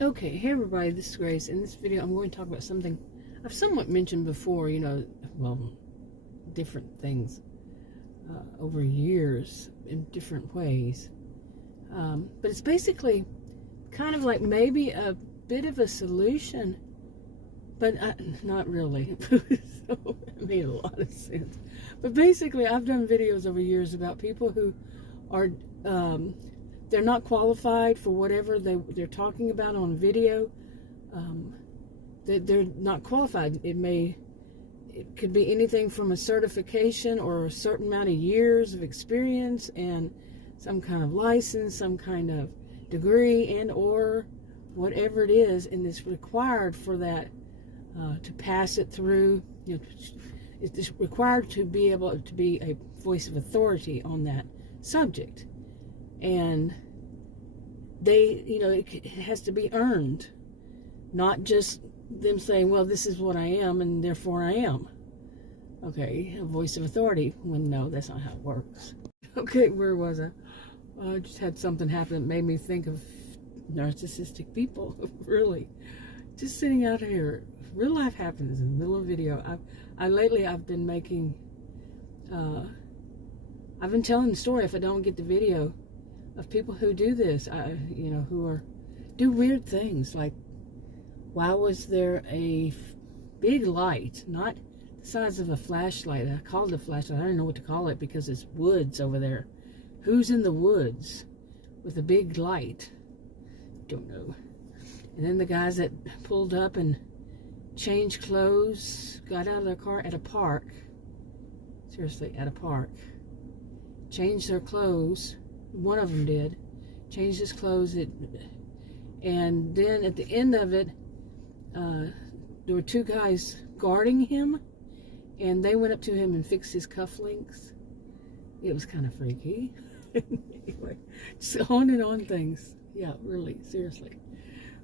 Okay, hey everybody, this is Grace. In this video, I'm going to talk about something I've somewhat mentioned before, well, different things over years in different ways. But it's basically kind of like maybe a bit of a solution, but not really. So it made a lot of sense. But basically, I've done videos over years about people who are they're not qualified for whatever they're talking about on video. They're not qualified. It could be anything from a certification or a certain amount of years of experience and some kind of license, some kind of degree, and or whatever it is, and it's required for that to pass it through. It's required to be able to be a voice of authority on that subject. And it has to be earned, not just them saying, well, this is what I am and therefore I am. Okay, a voice of authority, when no, that's not how it works. Okay, where was I? I just had something happen that made me think of narcissistic people. Really, just sitting out here, real life happens in the middle of a video. Lately I've been making I've been telling the story, if I don't get the video, of people who do this, who do weird things. Like, why was there a big light, not the size of a flashlight? I called it a flashlight. I don't know what to call it because it's woods over there. Who's in the woods with a big light? Don't know. And then the guys that pulled up and changed clothes, got out of their car at a park. Seriously, at a park. Changed their clothes. One of them did. Changed his clothes. And then at the end of it, there were two guys guarding him, and they went up to him and fixed his cufflinks. It was kind of freaky. Anyway, just on and on things. Yeah, really, seriously.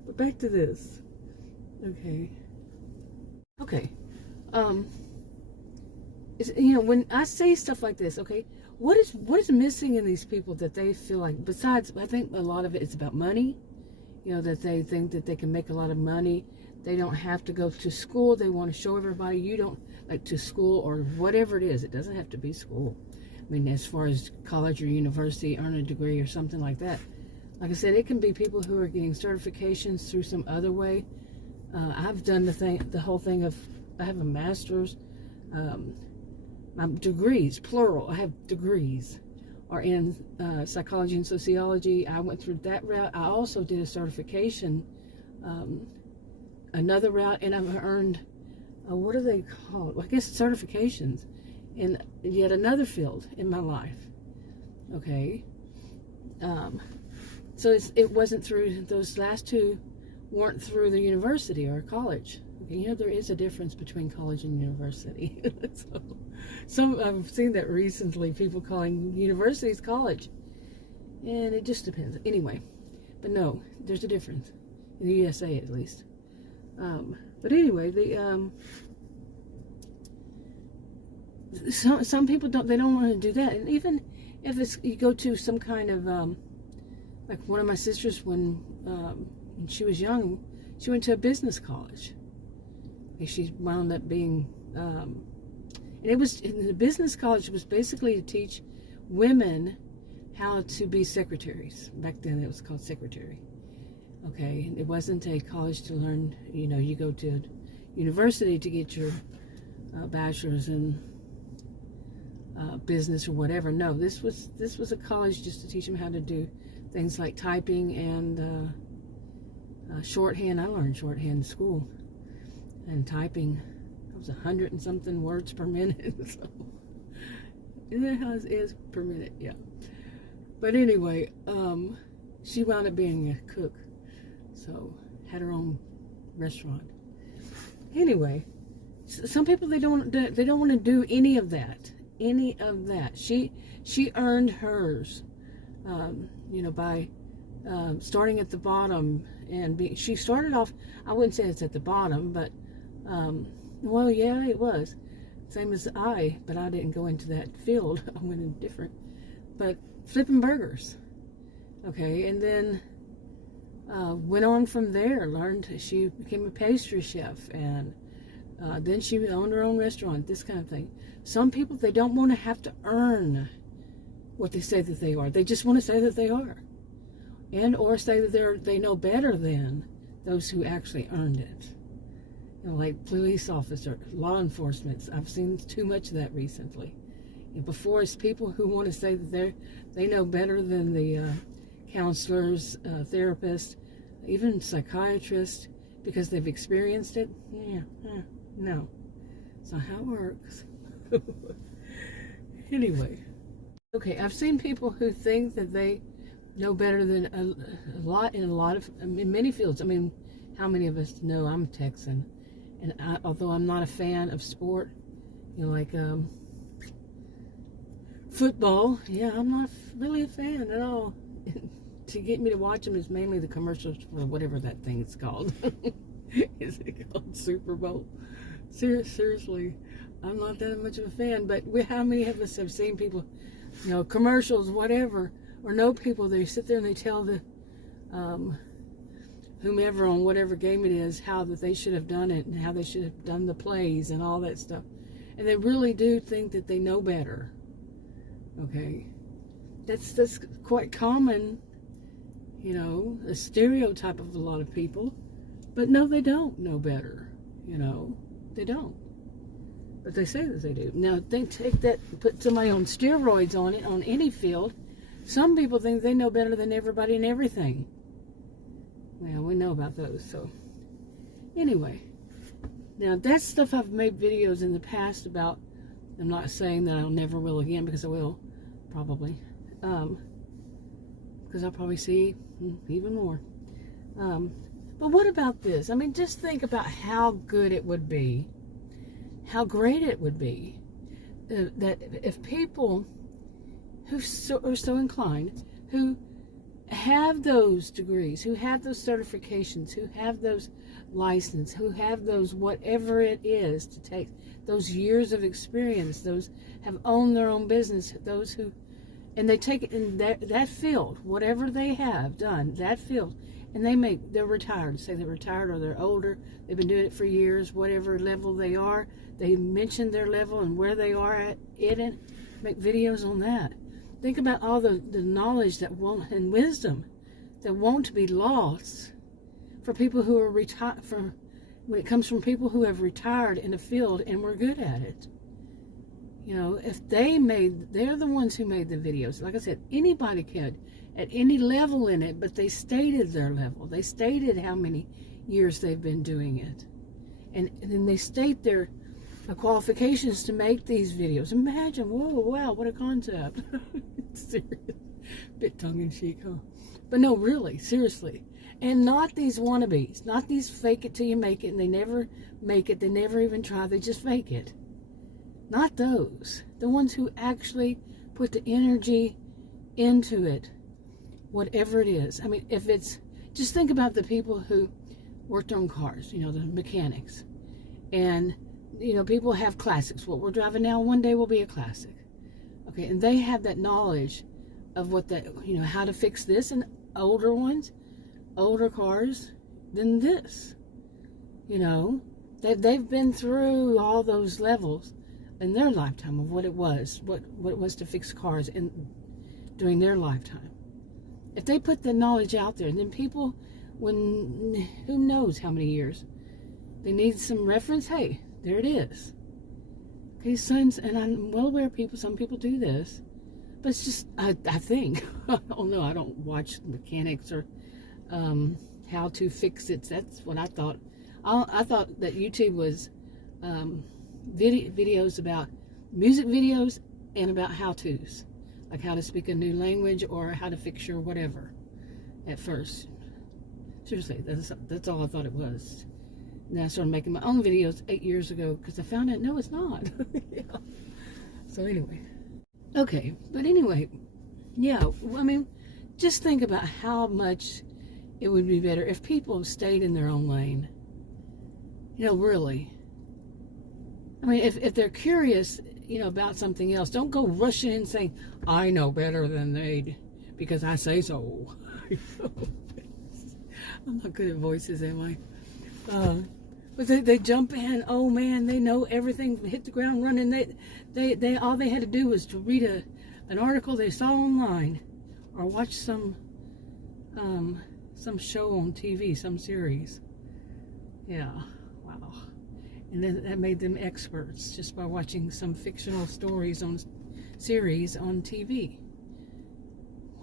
But back to this. Okay. When I say stuff like this, okay, what is missing in these people that they feel like, besides, I think a lot of it is about money, that they think that they can make a lot of money. They don't have to go to school. They want to show everybody, you don't, like, to school or whatever it is. It doesn't have to be school. I mean, as far as college or university, earn a degree or something like that. Like I said, it can be people who are getting certifications through some other way. I've done the whole thing of, I have a master's, my degrees, plural, I have degrees, are in psychology and sociology. I went through that route. I also did a certification, another route, and I've earned, what do they call it? Well, I guess certifications in yet another field in my life. Okay. So it wasn't through, those last two weren't through the university or college. Okay, there is a difference between college and university. So I've seen that recently, people calling universities college, and it just depends. Anyway, but no, there's a difference in the USA, at least. But anyway, some people don't want to do that. And even if you go to some kind of like one of my sisters, when she was young, she went to a business college. She wound up being, and the business college was basically to teach women how to be secretaries. Back then it was called secretary. Okay, it wasn't a college to learn, you go to university to get your bachelor's in business or whatever. No, this was a college just to teach them how to do things like typing and shorthand. I learned shorthand in school. And typing, it was 100 and something words per minute. So, isn't that how it is per minute? Yeah. But anyway, she wound up being a cook, so had her own restaurant. Anyway, some people they don't want to do any of that. She earned hers, by starting at the bottom and she started off. I wouldn't say it's at the bottom, but. Well, yeah, it was. Same as but I didn't go into that field. I went in different. But flipping burgers. Okay, and then Went on from there, she became a pastry chef, and then she owned her own restaurant, this kind of thing. Some people, they don't want to have to earn what they say that they are. They just want to say that they are. And or say that they know better than those who actually earned it. You know, like police officers, law enforcement. I've seen too much of that recently. And before, it's people who want to say that they know better than the counselors, therapists, even psychiatrists, because they've experienced it. No. It's not how it works. Anyway. Okay, I've seen people who think that they know better than in many fields. I mean, how many of us know? I'm Texan, and although I'm not a fan of sport, you know, like football, yeah, I'm not really a fan at all. To get me to watch them is mainly the commercials for whatever that thing is called. Is it called Super Bowl? Seriously, I'm not that much of a fan. But how many of us have seen people, you know, commercials, whatever, or know people, they sit there and they tell the whomever on whatever game it is how that they should have done it and how they should have done the plays and all that stuff. And they really do think that they know better. Okay, that's quite common, you know, a stereotype of a lot of people. But no, they don't know better. You know, they don't. But they say that they do. Now, they take that, put somebody on steroids on it, on any field. Some people think they know better than everybody and everything. Well, we know about those, so. Anyway. Now, that's stuff I've made videos in the past about. I'm not saying that I'll never will again, because I will, probably. Because I'll probably see even more. But what about this? I mean, just think about how good it would be, how great it would be, that if people who are so inclined, who have those degrees, who have those certifications, who have those license, who have those whatever it is to take, those years of experience, those have owned their own business, those who, and they take it in that field, whatever they have done, that field, and they're retired, say they're retired or they're older, they've been doing it for years, whatever level they are, they mention their level and where they are at it, and make videos on that. Think about all the knowledge that won't, and wisdom that won't be lost for people who are retired, when it comes from people who have retired in a field and were good at it. You know, if they're the ones who made the videos. Like I said, anybody could at any level in it, but they stated their level. They stated how many years they've been doing it. And then they state their qualifications to make these videos. Imagine, whoa, wow, what a concept. It's serious. Bit tongue-in-cheek, huh? But no, really, seriously. And not these wannabes, not these fake it till you make it, and they never make it, they never even try, they just fake it. Not those. The ones who actually put the energy into it, whatever it is. I mean, if it's, just think about the people who worked on cars, you know, the mechanics. And, you know, people have classics. What we're driving now, one day will be a classic. Okay, and they have that knowledge of what that, you know, how to fix this, and older ones, older cars than this. You know, they've been through all those levels in their lifetime of what it was to fix cars during their lifetime. If they put the knowledge out there, and then people, when who knows how many years, they need some reference, hey, there it is. Okay, sons, and I'm well aware some people do this, but it's just, I think, I don't know, I don't watch mechanics or how to fix it. That's what I thought. I thought that YouTube was videos about music videos and about how-tos, like how to speak a new language or how to fix your whatever at first. Seriously, that's all I thought it was. And then I started making my own videos 8 years ago because I found out, no, it's not. Yeah. So anyway. Okay, but anyway, yeah, I mean, just think about how much it would be better if people stayed in their own lane. You know, really. I mean, if they're curious, you know, about something else, don't go rushing in saying, I know better than they, because I say so. I'm not good at voices, am I? But they jump in. Oh man, they know everything. Hit the ground running. They all they had to do was to read an article they saw online, or watch some show on TV, some series. Yeah, wow. And then that made them experts just by watching some fictional stories on series on TV.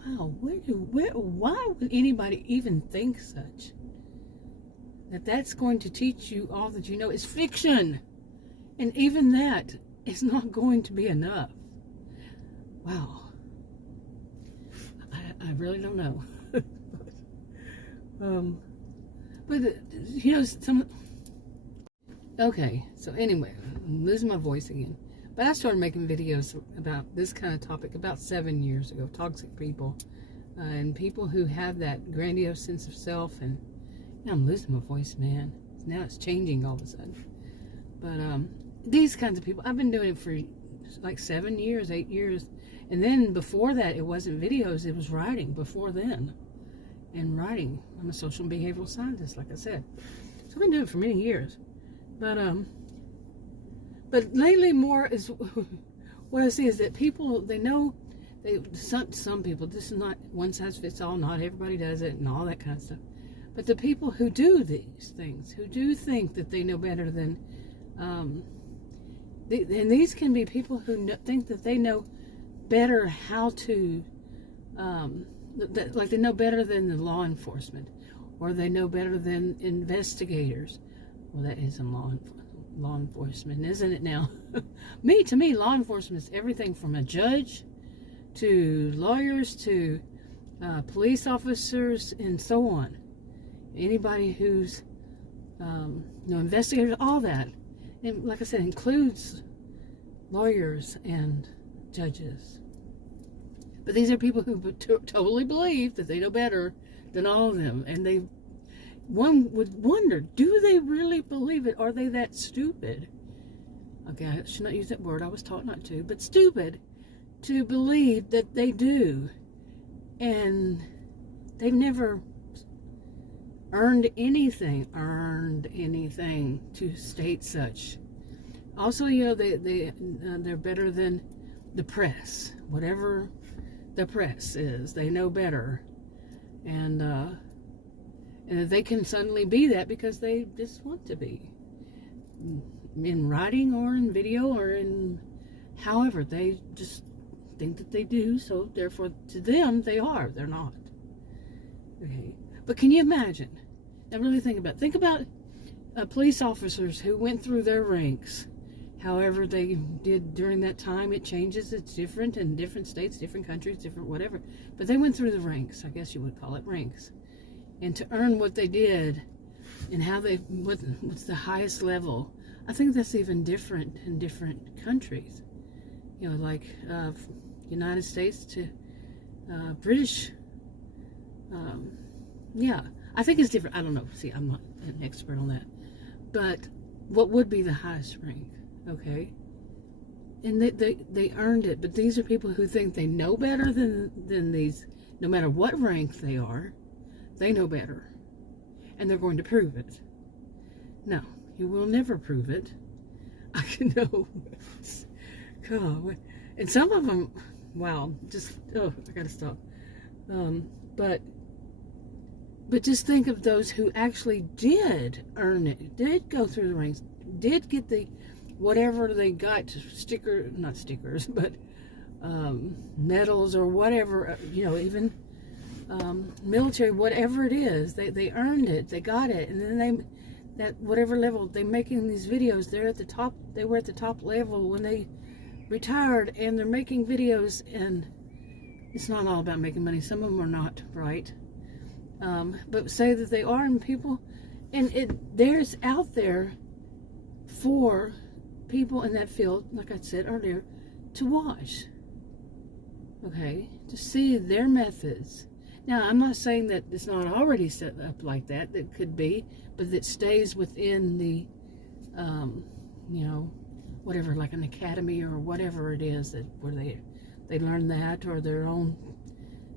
Wow, why would anybody even think such? That's going to teach you all that you know. It's fiction. And even that is not going to be enough. Wow. I really don't know. But, you know, okay, so anyway, I'm losing my voice again. But I started making videos about this kind of topic about 7 years ago. Toxic people. And people who have that grandiose sense of self. And now I'm losing my voice, man. Now it's changing all of a sudden. But these kinds of people, I've been doing it for like 7 years, 8 years. And then before that, it wasn't videos, it was writing before then. And writing. I'm a social and behavioral scientist, like I said. So I've been doing it for many years. But lately more is what I see is that people, they know, some people, this is not one size fits all, not everybody does it and all that kind of stuff. But the people who do these things, who do think that they know better than, and these can be people who think that they know better how to, like they know better than the law enforcement, or they know better than investigators. Well, that isn't law enforcement, isn't it now? To me, law enforcement is everything from a judge to lawyers to police officers and so on. Anybody who's, investigators, all that. And like I said, includes lawyers and judges. But these are people who totally believe that they know better than all of them. And one would wonder, do they really believe it? Are they that stupid? Okay, I should not use that word. I was taught not to. But stupid to believe that they do. And they've never earned anything to state such. Also, you know, they're better than the press. Whatever the press is, they know better. And they can suddenly be that because they just want to be. In writing or in video or in however, they just think that they do, so therefore to them they are. They're not. Okay. But can you imagine? Now really think about police officers who went through their ranks. However they did during that time, it changes, it's different in different states, different countries, different whatever. But they went through the ranks, I guess you would call it ranks. And to earn what they did and how what's the highest level, I think that's even different in different countries. You know, like United States to British. Yeah, I think it's different. I don't know. See, I'm not an expert on that. But what would be the highest rank? Okay. And they earned it. But these are people who think they know better than these, no matter what rank they are, they know better. And they're going to prove it. No, you will never prove it. I can know. God. And some of them, wow, just, oh, I gotta stop. But just think of those who actually did earn it, did go through the ranks, did get the, whatever they got, not stickers, but medals or whatever, you know, even military, whatever it is, they earned it, they got it, and then that whatever level, they're making these videos, they're at the top, they were at the top level when they retired, and they're making videos, and it's not all about making money. Some of them are not, right? But say that they are, and people, and there's out there for people in that field, like I said earlier, to watch. Okay, to see their methods. Now, I'm not saying that it's not already set up like that. That could be, but that stays within the, you know, whatever, like an academy or whatever it is that where they learn that, or their own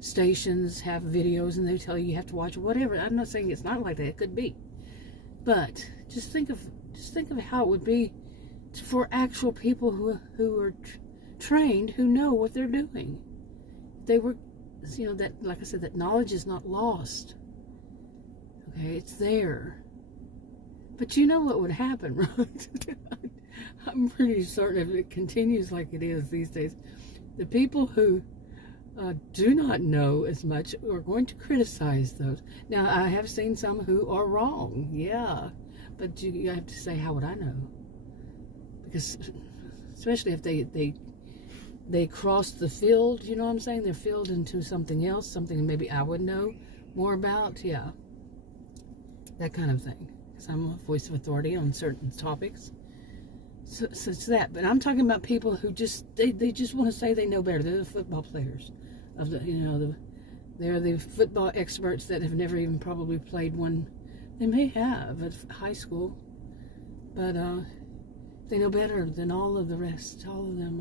stations have videos and they tell you have to watch whatever. I'm not saying it's not like that. It could be. But just think of how it would be for actual people who are trained, who know what they're doing. They were, that, like I said, that knowledge is not lost. Okay, it's there. But you know what would happen, right? I'm pretty certain if it continues like it is these days, the people who do not know as much are going to criticize those. Now, I have seen some who are wrong, yeah. But you have to say, how would I know? Because especially if they cross the field, you know what I'm saying? They're filled into something else, something maybe I would know more about, yeah. That kind of thing. Because I'm a voice of authority on certain topics. So it's that. But I'm talking about people who they just want to say they know better. They're the football players of they're the football experts that have never even probably played one. They may have at high school, but they know better than all of the rest. All of them,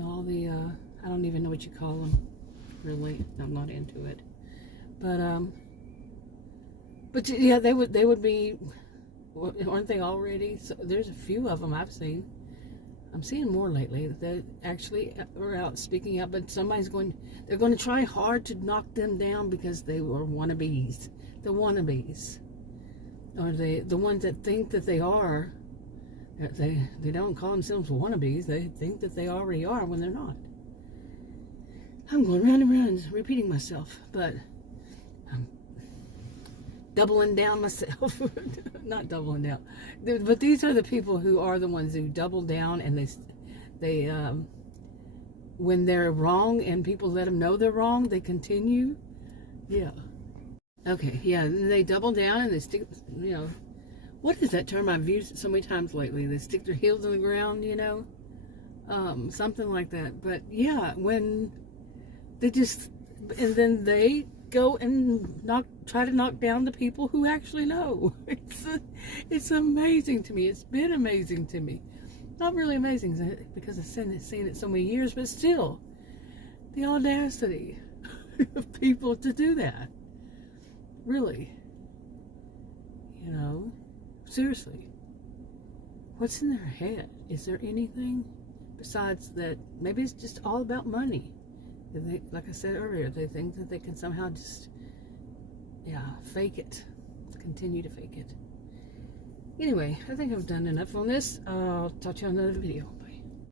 all the I don't even know what you call them. Really, I'm not into it. But yeah, they would be. Aren't they already? So there's a few of them I've seen. I'm seeing more lately that actually are out speaking out, but they're going to try hard to knock them down because they were wannabes. The wannabes. Or the ones that think that they are, they don't call themselves wannabes. They think that they already are when they're not. I'm going round and round repeating myself, but I'm doubling down myself. Not doubling down, but these are the people who are the ones who double down, and they when they're wrong and people let them know they're wrong, they continue. Yeah. Okay. Yeah. And they double down and they stick. What is that term I've used it so many times lately? They stick their heels in the ground. Something like that. But yeah, when they and then they go and try to knock down the people who actually know. It's amazing to me. It's been amazing to me. Not really amazing because I've seen it so many years, but still, the audacity of people to do that. Really. Seriously. What's in their head? Is there anything besides that? Maybe it's just all about money. Like I said earlier, they think that they can somehow just, fake it. Continue to fake it. Anyway, I think I've done enough on this. I'll talk to you on another video.